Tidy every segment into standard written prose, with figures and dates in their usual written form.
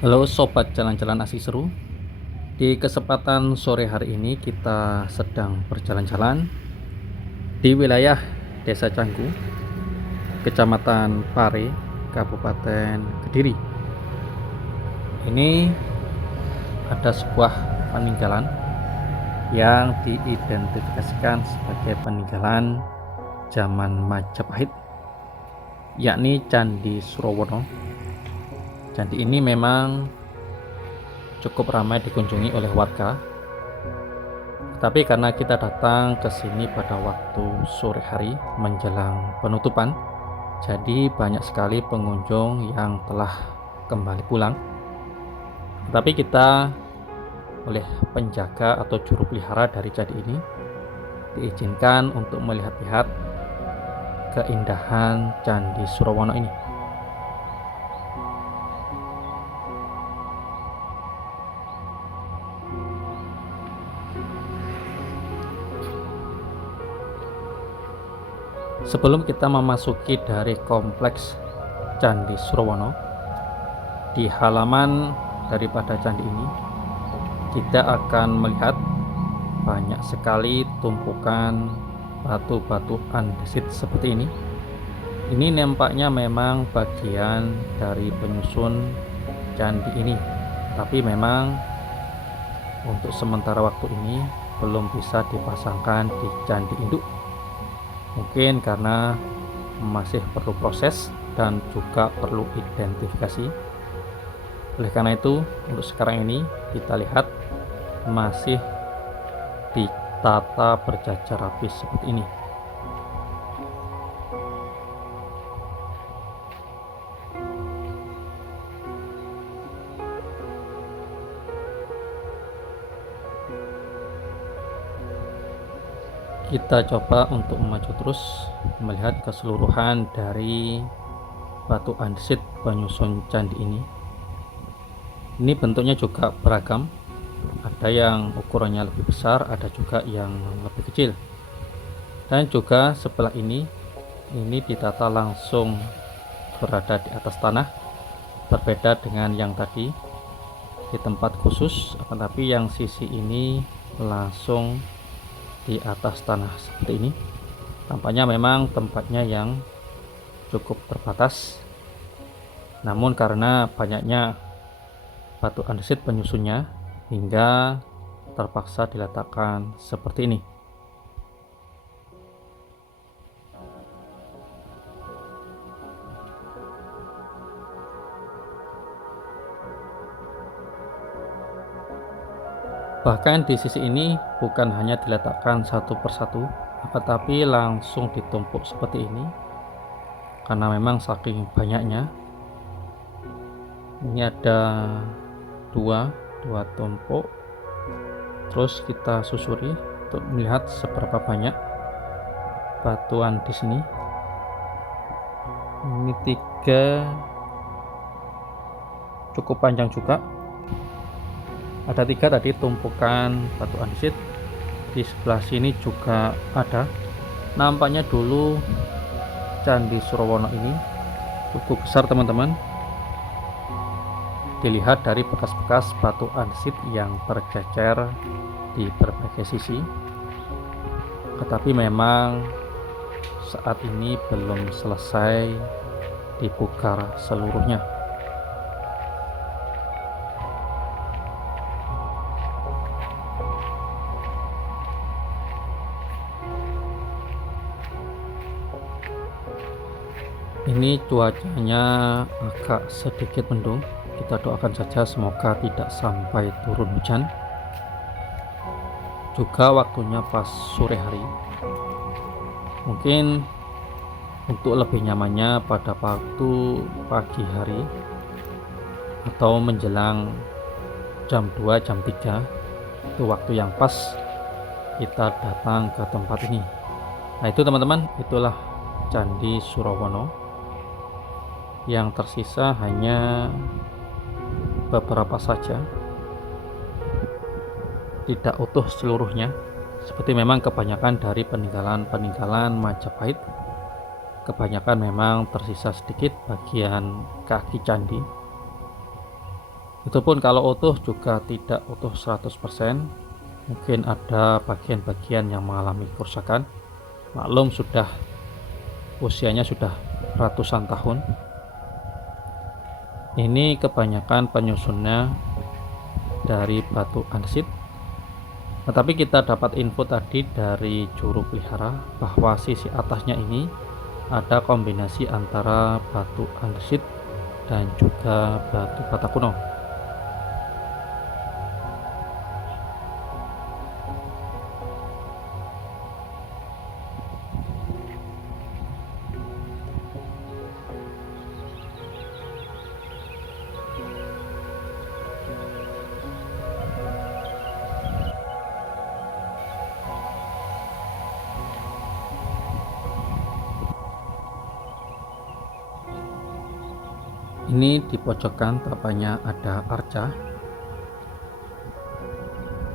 Halo sobat jalan-jalan asik seru. Di kesempatan sore hari ini kita sedang berjalan-jalan di wilayah Desa Canggu, Kecamatan Pare, Kabupaten Kediri. Ini ada sebuah peninggalan yang diidentifikasikan sebagai peninggalan zaman Majapahit, yakni Candi Surowono. Candi ini memang cukup ramai dikunjungi oleh warga. Tapi karena kita datang ke sini pada waktu sore hari menjelang penutupan, jadi banyak sekali pengunjung yang telah kembali pulang. Tapi kita oleh penjaga atau juru pelihara dari candi ini diizinkan untuk melihat-lihat keindahan Candi Surowono ini. Sebelum kita memasuki dari kompleks Candi Surowono, di halaman daripada candi ini kita akan melihat banyak sekali tumpukan batu-batu andesit seperti ini. Ini nampaknya memang bagian dari penyusun candi ini, tapi memang untuk sementara waktu ini belum bisa dipasangkan di candi induk. Mungkin karena masih perlu proses dan juga perlu identifikasi. Oleh karena itu, untuk sekarang ini kita lihat masih ditata berjajar rapi seperti ini. Kita coba untuk maju terus melihat keseluruhan dari batu andesit penyusun candi ini. Ini bentuknya juga beragam, ada yang ukurannya lebih besar, ada juga yang lebih kecil. Dan juga sebelah ini ditata langsung berada di atas tanah, berbeda dengan yang tadi di tempat khusus, tetapi yang sisi ini langsung di atas tanah seperti ini. Tampaknya memang tempatnya yang cukup terbatas, namun karena banyaknya batu andesit penyusunnya hingga terpaksa diletakkan seperti ini. Bahkan di sisi ini bukan hanya diletakkan satu persatu, tetapi langsung ditumpuk seperti ini karena memang saking banyaknya. Ini ada dua tumpuk, terus kita susuri untuk melihat seberapa banyak batuan di sini. Ini tiga, cukup panjang juga. Ada tiga tadi tumpukan batu andesit. Di sebelah sini juga ada. Nampaknya dulu Candi Surowono ini cukup besar teman-teman. Dilihat dari bekas-bekas batu andesit yang berjejer di berbagai sisi. Tetapi memang saat ini belum selesai dibongkar seluruhnya. Ini cuacanya agak sedikit mendung. Kita doakan saja semoga tidak sampai turun hujan. Juga waktunya pas sore hari. Mungkin untuk lebih nyamannya pada waktu pagi hari atau menjelang jam 2, jam 3, itu waktu yang pas kita datang ke tempat ini. Nah itu teman-teman, itulah Candi Surowono. Yang tersisa hanya beberapa saja, tidak utuh seluruhnya, seperti memang kebanyakan dari peninggalan Majapahit. Kebanyakan memang tersisa sedikit bagian kaki candi. Itu pun kalau utuh juga tidak utuh 100%, mungkin ada bagian-bagian yang mengalami kerusakan. Maklum sudah usianya sudah ratusan tahun. Ini kebanyakan penyusunnya dari batu andesit. Tetapi kita dapat info tadi dari juru pelihara bahwa sisi atasnya ini ada kombinasi antara batu andesit dan juga batu bata kuno. Ini di pojokan tapanya ada arca.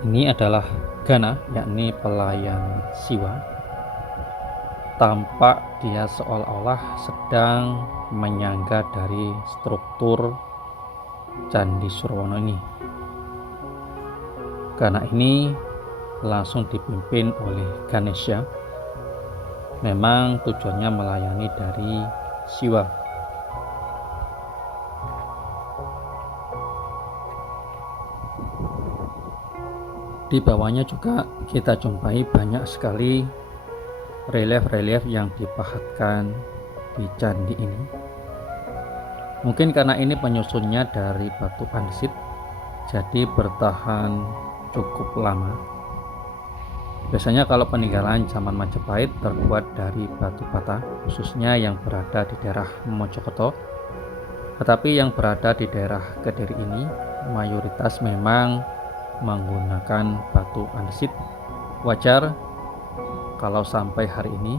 Ini adalah Gana, yakni pelayan Siwa. Tampak dia seolah-olah sedang menyangga dari struktur Candi Surwono ini. Gana ini langsung dipimpin oleh Ganesha. Memang tujuannya melayani dari Siwa. Di bawahnya juga kita jumpai banyak sekali relief-relief yang dipahatkan di candi ini. Mungkin karena ini penyusunnya dari batu andesit, jadi bertahan cukup lama. Biasanya kalau peninggalan zaman Majapahit terbuat dari batu bata, khususnya yang berada di daerah Mojokerto. Tetapi yang berada di daerah Kediri ini mayoritas memang menggunakan batu andesit. Wajar kalau sampai hari ini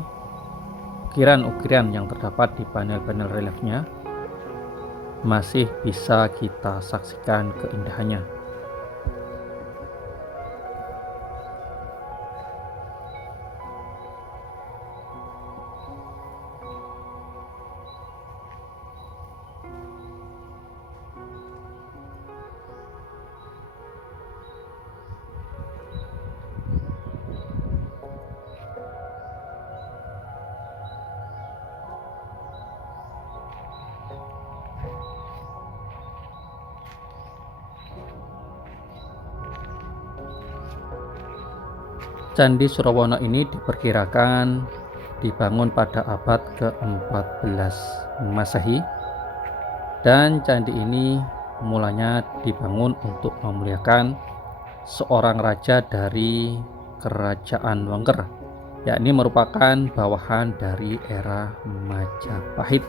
ukiran-ukiran yang terdapat di panel-panel reliefnya masih bisa kita saksikan keindahannya. Candi Surwono ini diperkirakan dibangun pada abad ke-14 Masehi, dan candi ini mulanya dibangun untuk memuliakan seorang raja dari Kerajaan Wengker, yakni merupakan bawahan dari era Majapahit.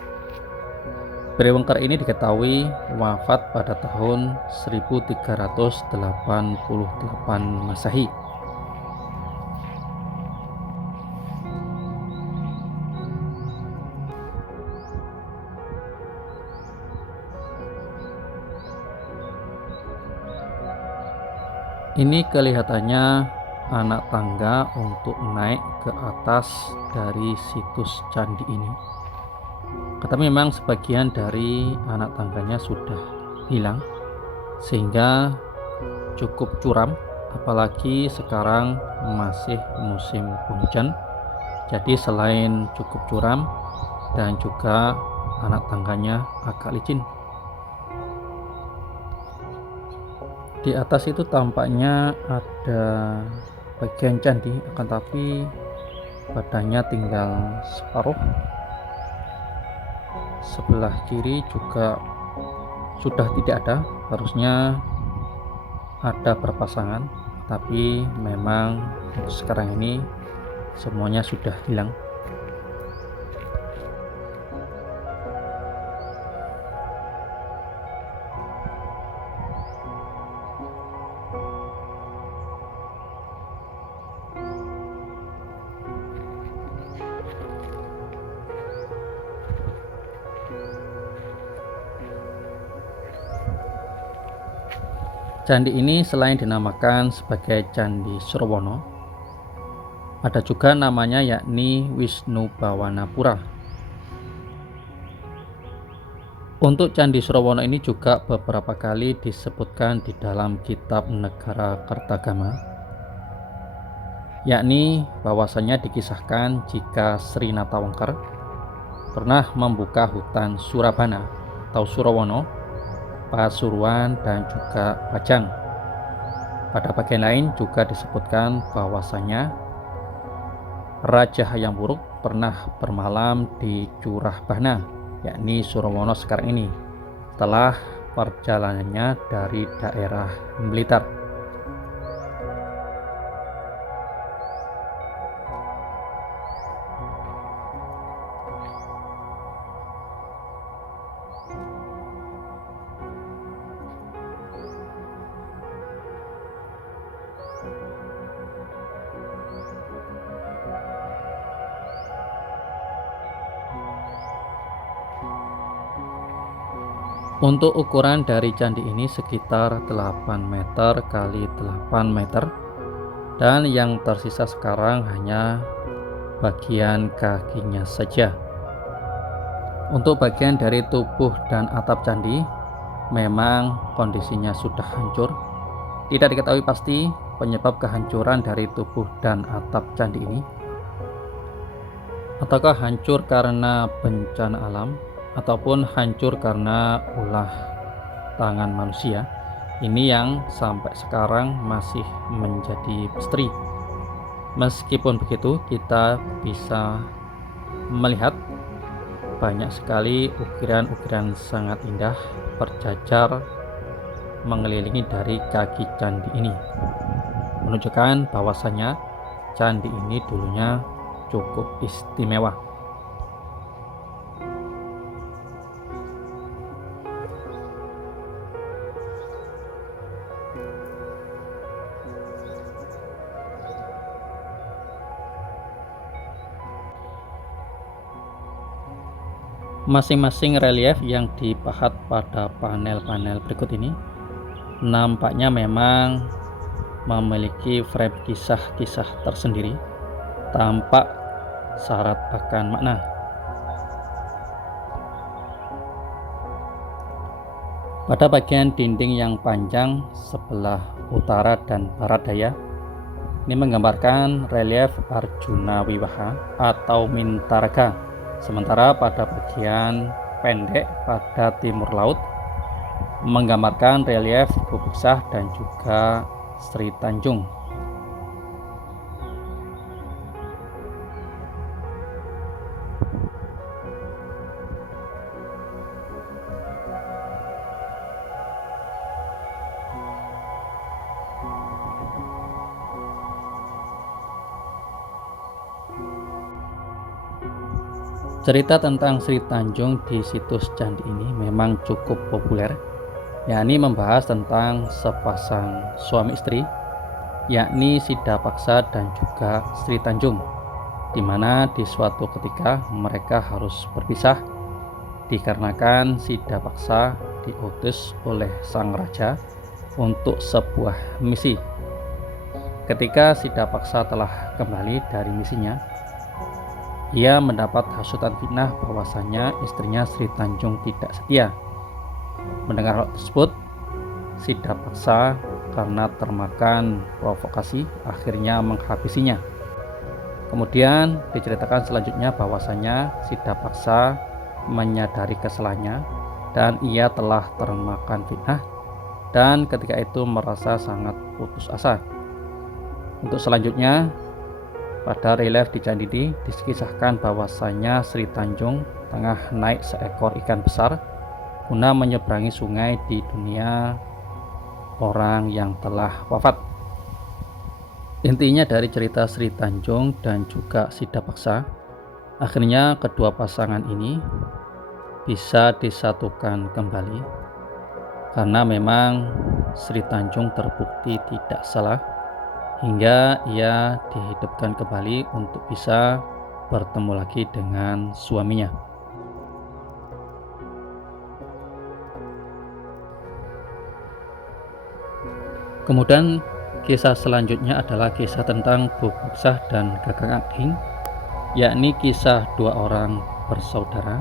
Bere Wengker ini diketahui wafat pada tahun 1388 Masehi. Ini kelihatannya anak tangga untuk naik ke atas dari situs candi ini. Tetapi memang sebagian dari anak tangganya sudah hilang, sehingga cukup curam, apalagi sekarang masih musim penghujan. Jadi selain cukup curam dan juga anak tangganya agak licin. Di atas itu tampaknya ada bagian candi, akan tapi badannya tinggal separuh. Sebelah kiri juga sudah tidak ada, harusnya ada berpasangan, tapi memang untuk sekarang ini semuanya sudah hilang. Candi ini selain dinamakan sebagai Candi Surwono, ada juga namanya yakni Wisnu Bawanapura. Untuk Candi Surawana ini juga beberapa kali disebutkan di dalam kitab Negara Kertagama, yakni bahwasanya dikisahkan jika Sri Natawangkar pernah membuka hutan Surabana atau Surawana, Pasuruan, dan juga Pajang. Pada bagian lain juga disebutkan bahwasanya Raja Hayam Wuruk pernah bermalam di Curah Bahna, yakni Surawana sekarang ini, setelah perjalanannya dari daerah Blitar. Untuk ukuran dari candi ini sekitar 8 meter kali 8 meter, dan yang tersisa sekarang hanya bagian kakinya saja. Untuk bagian dari tubuh dan atap candi memang kondisinya sudah hancur. Tidak diketahui pasti penyebab kehancuran dari tubuh dan atap candi ini, ataukah hancur karena bencana alam ataupun hancur karena ulah tangan manusia. Ini yang sampai sekarang masih menjadi misteri. Meskipun begitu, kita bisa melihat banyak sekali ukiran-ukiran sangat indah berjajar mengelilingi dari kaki candi ini, menunjukkan bahwasanya candi ini dulunya cukup istimewa. Masing-masing relief yang dipahat pada panel-panel berikut ini nampaknya memang memiliki frame kisah-kisah tersendiri, tampak syarat akan makna. Pada bagian dinding yang panjang sebelah utara dan barat daya, ini menggambarkan relief Arjuna Wiwaha atau Mintaraga. Sementara pada bagian pendek pada timur laut menggambarkan relief Bubuksah dan juga Sri Tanjung. Cerita tentang Sri Tanjung di situs candi ini memang cukup populer, yakni membahas tentang sepasang suami istri, yakni Sidapaksa dan juga Sri Tanjung, di mana di suatu ketika mereka harus berpisah dikarenakan Sidapaksa diutus oleh sang raja untuk sebuah misi. Ketika Sidapaksa telah kembali dari misinya, ia mendapat hasutan fitnah bahwasanya istrinya Sri Tanjung tidak setia. Mendengar hal tersebut, Sidapaksa karena termakan provokasi akhirnya menghabisinya. Kemudian diceritakan selanjutnya bahwasanya Sidapaksa menyadari kesalahannya dan ia telah termakan fitnah, dan ketika itu merasa sangat putus asa. Untuk selanjutnya, pada relief di candi ini dikisahkan bahwasanya Sri Tanjung tengah naik seekor ikan besar guna menyeberangi sungai di dunia orang yang telah wafat. Intinya dari cerita Sri Tanjung dan juga Sidapaksa, akhirnya kedua pasangan ini bisa disatukan kembali karena memang Sri Tanjung terbukti tidak salah, hingga ia dihidupkan kembali untuk bisa bertemu lagi dengan suaminya. Kemudian kisah selanjutnya adalah kisah tentang Bubuksah dan Kakang Ageng, yakni kisah dua orang bersaudara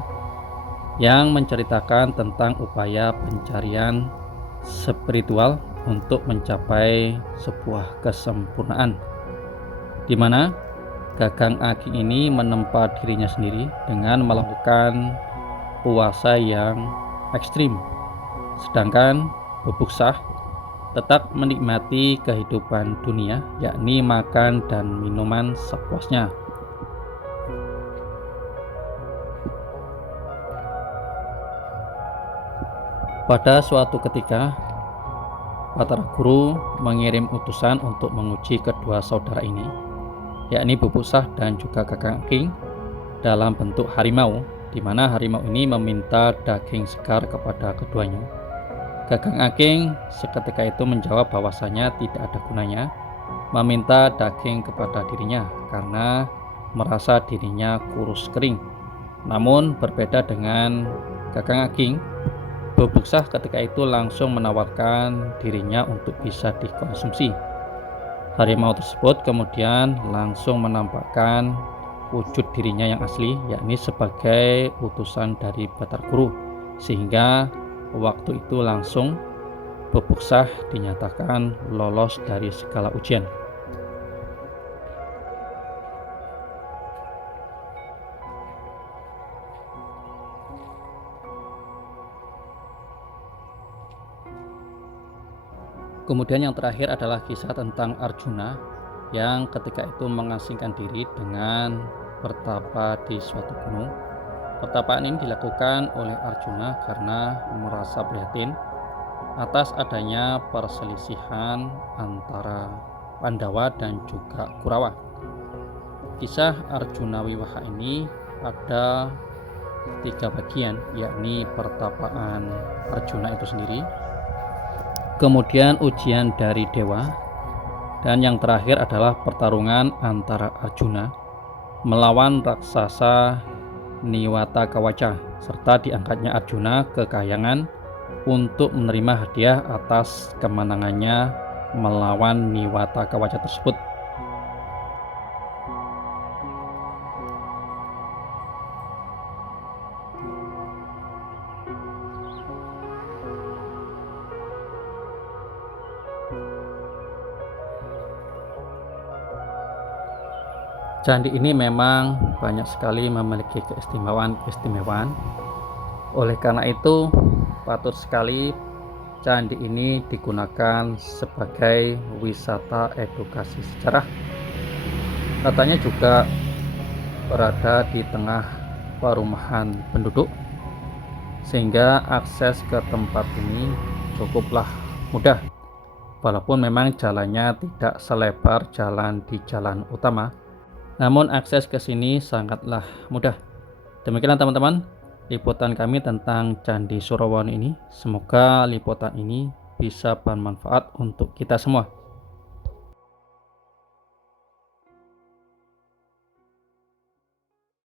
yang menceritakan tentang upaya pencarian spiritual untuk mencapai sebuah kesempurnaan, di mana Gagang Aging ini menempa dirinya sendiri dengan melakukan puasa yang ekstrim, sedangkan Bubuk Shah tetap menikmati kehidupan dunia, yakni makan dan minuman sepuasnya. Pada suatu ketika, Batara Guru mengirim utusan untuk menguji kedua saudara ini, yakni Bubuk Shah dan juga Gagang Aging, dalam bentuk harimau, di mana harimau ini meminta daging segar kepada keduanya. Gagang Aging seketika itu menjawab bahwasanya tidak ada gunanya meminta daging kepada dirinya karena merasa dirinya kurus kering. Namun berbeda dengan Gagang Aging, Bubuk Shah ketika itu langsung menawarkan dirinya untuk bisa dikonsumsi. Harimau tersebut kemudian langsung menampakkan wujud dirinya yang asli, yakni sebagai utusan dari Batara Guru, sehingga waktu itu langsung Bubuk Shah dinyatakan lolos dari segala ujian. Kemudian yang terakhir adalah kisah tentang Arjuna yang ketika itu mengasingkan diri dengan bertapa di suatu gunung. Pertapaan ini dilakukan oleh Arjuna karena merasa prihatin atas adanya perselisihan antara Pandawa dan juga Kurawa. Kisah Arjuna Wiwaha ini ada 3 bagian, yakni pertapaan Arjuna itu sendiri, kemudian ujian dari dewa, dan yang terakhir adalah pertarungan antara Arjuna melawan raksasa Niwata Kawaca, serta diangkatnya Arjuna ke kahyangan untuk menerima hadiah atas kemenangannya melawan Niwata Kawaca tersebut. Candi ini memang banyak sekali memiliki keistimewaan. Oleh karena itu, patut sekali candi ini digunakan sebagai wisata edukasi sejarah. Katanya juga berada di tengah perumahan penduduk, sehingga akses ke tempat ini cukuplah mudah. Walaupun memang jalannya tidak selebar jalan di jalan utama, namun akses ke sini sangatlah mudah. Demikianlah teman-teman liputan kami tentang Candi Surawarni ini. Semoga liputan ini bisa bermanfaat untuk kita semua.